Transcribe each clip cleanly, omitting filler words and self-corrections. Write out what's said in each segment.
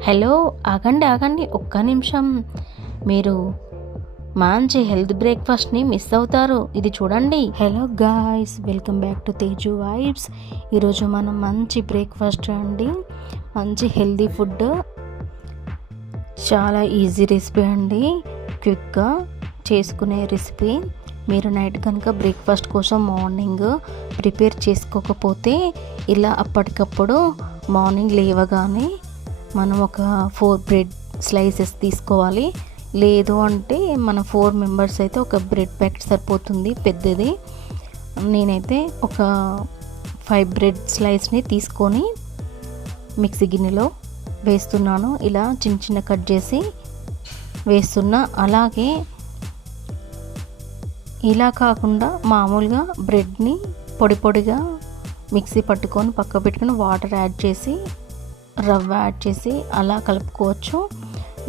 Hello, ఆగండి ఆగండి, ఒక్క నిమిషం. మీరు మంచి హెల్త్ బ్రేక్ఫాస్ట్ని మిస్ అవుతారు. ఇది చూడండి. Hello guys, welcome back to Teju vibes. ఈరోజు మనం మంచి బ్రేక్ఫాస్ట్ అండి, మంచి హెల్తీ ఫుడ్, చాలా ఈజీ రెసిపీ అండి, క్విక్గా చేసుకునే రెసిపీ. మీరు నైట్ కనుక బ్రేక్ఫాస్ట్ కోసం మార్నింగ్ ప్రిపేర్ చేసుకోకపోతే ఇలా అప్పటికప్పుడు మార్నింగ్ లేవగానే మనం ఒక 4 బ్రెడ్ స్లైసెస్ తీసుకోవాలి. లేదు అంటే మన 4 మెంబర్స్ అయితే ఒక బ్రెడ్ ప్యాకెట్ సరిపోతుంది పెద్దది. నేనైతే ఒక 5 బ్రెడ్ స్లైస్ని తీసుకొని మిక్సీ గిన్నెలో వేస్తున్నాను. ఇలా చిన్న చిన్న కట్ చేసి వేస్తున్నా. అలాగే ఇలా కాకుండా మామూలుగా బ్రెడ్ని పొడి పొడిగా మిక్సీ పట్టుకొని పక్క పెట్టుకొని వాటర్ యాడ్ చేసి రవ్వ యాడ్ చేసి అలా కలుపుకోవచ్చు.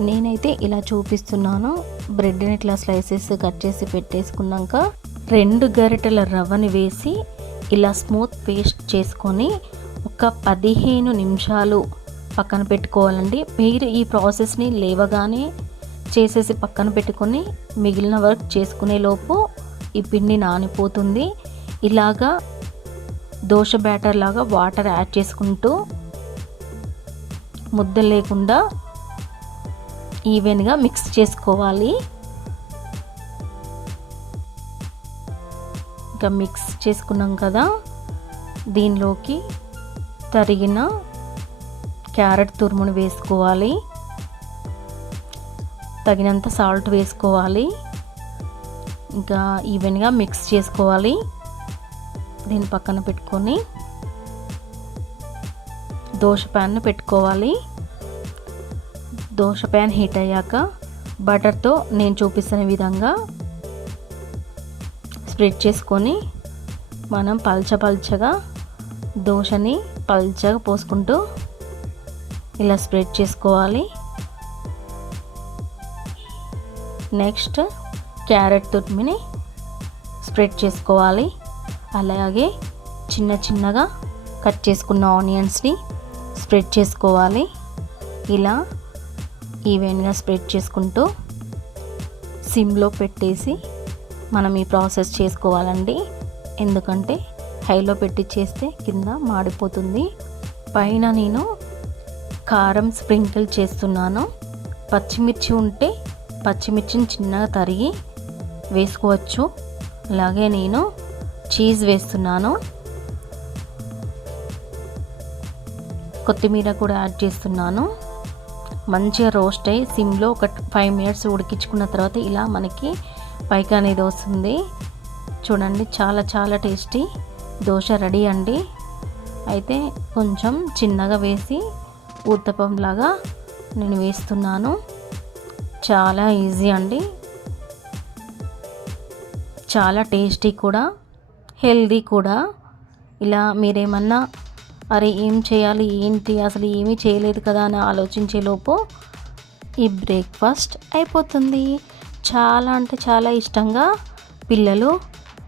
నేనైతే ఇలా చూపిస్తున్నాను. బ్రెడ్ని ఇట్లా స్లైసెస్ కట్ చేసి పెట్టేసుకున్నాక 2 గరిటెల రవ్వని వేసి ఇలా స్మూత్ పేస్ట్ చేసుకొని ఒక 15 నిమిషాలు పక్కన పెట్టుకోవాలండి. మీరు ఈ ప్రాసెస్ని లేవగానే చేసేసి పక్కన పెట్టుకొని మిగిలిన వర్క్ చేసుకునే లోపు ఈ పిండి నానిపోతుంది. ఇలాగా దోశ బ్యాటర్ లాగా వాటర్ యాడ్ చేసుకుంటూ ముద్ద లేకుండా ఈవెన్గా మిక్స్ చేసుకోవాలి. ఇంకా మిక్స్ చేసుకున్నాం కదా, దీనిలోకి తరిగిన క్యారెట్ తురుమును వేసుకోవాలి. తగినంత సాల్ట్ వేసుకోవాలి. ఇంకా ఈవెన్గా మిక్స్ చేసుకోవాలి. దీన్ని పక్కన పెట్టుకొని దోశ ప్యాన్ను పెట్టుకోవాలి. దోశ ప్యాన్ హీట్ అయ్యాక బటర్తో నేను చూపిస్తున్న విధంగా స్ప్రెడ్ చేసుకొని మనం పల్చగా దోశని పల్చగా పోసుకుంటూ ఇలా స్ప్రెడ్ చేసుకోవాలి. నెక్స్ట్ క్యారెట్ తురిమిని స్ప్రెడ్ చేసుకోవాలి. అలాగే చిన్నగా కట్ చేసుకున్న ఆనియన్స్ని స్ప్రెడ్ చేసుకోవాలి. ఇలా ఈవెన్గా స్ప్రెడ్ చేసుకుంటూ సిమ్లో పెట్టేసి మనం ఈ ప్రాసెస్ చేసుకోవాలండి. ఎందుకంటే హైలో పెట్టి చేస్తే కింద మాడిపోతుంది. పైన నేను కారం స్ప్రింకిల్ చేస్తున్నాను. పచ్చిమిర్చి ఉంటే పచ్చిమిర్చిని చిన్నగా తరిగి వేసుకోవచ్చు. అలాగే నేను చీజ్ వేస్తున్నాను. కొత్తిమీర కూడా యాడ్ చేస్తున్నాను. మంచిగా రోస్ట్ అయ్యి సిమ్లో ఒక 5 మినిట్స్ ఉడికించుకున్న తర్వాత ఇలా మనకి పైకి అనేది వస్తుంది. చూడండి, చాలా టేస్టీ దోశ రెడీ అండి. అయితే కొంచెం చిన్నగా వేసి ఊతప్పంలాగా నేను వేస్తున్నాను. చాలా ఈజీ అండి, చాలా టేస్టీ కూడా, హెల్దీ కూడా. ఇలా మీరేమన్నా అరే ఏం చేయాలి ఏంటి అసలు ఏమీ చేయలేదు కదా అని ఆలోచించేలోపు ఈ బ్రేక్ఫాస్ట్ అయిపోతుంది. చాలా అంటే చాలా ఇష్టంగా పిల్లలు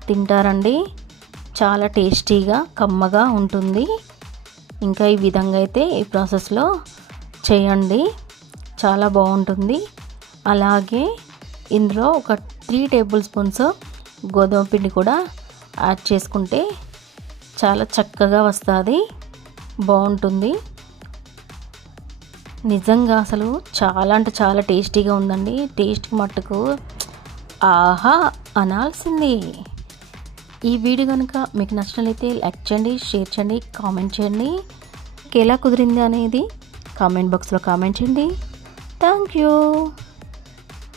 తింటారండి. చాలా టేస్టీగా కమ్మగా ఉంటుంది. ఇంకా ఈ విధంగా అయితే ఈ ప్రాసెస్లో చేయండి, చాలా బాగుంటుంది. అలాగే ఇందులో ఒక 3 టేబుల్ స్పూన్స్ గోధుమ పిండి కూడా యాడ్ చేసుకుంటే చాలా చక్కగా వస్తుంది, బాగుంటుంది. నిజంగా అసలు చాలా అంటే చాలా టేస్టీగా ఉందండి. టేస్ట్ మట్టుకు ఆహా అనాల్సింది. ఈ వీడియో కనుక మీకు నచ్చినట్లయితే లైక్ చేయండి, షేర్ చేయండి, కామెంట్ చేయండి. ఎలా కుదిరింది అనేది కామెంట్ బాక్స్లో కామెంట్ చేయండి. Thank you.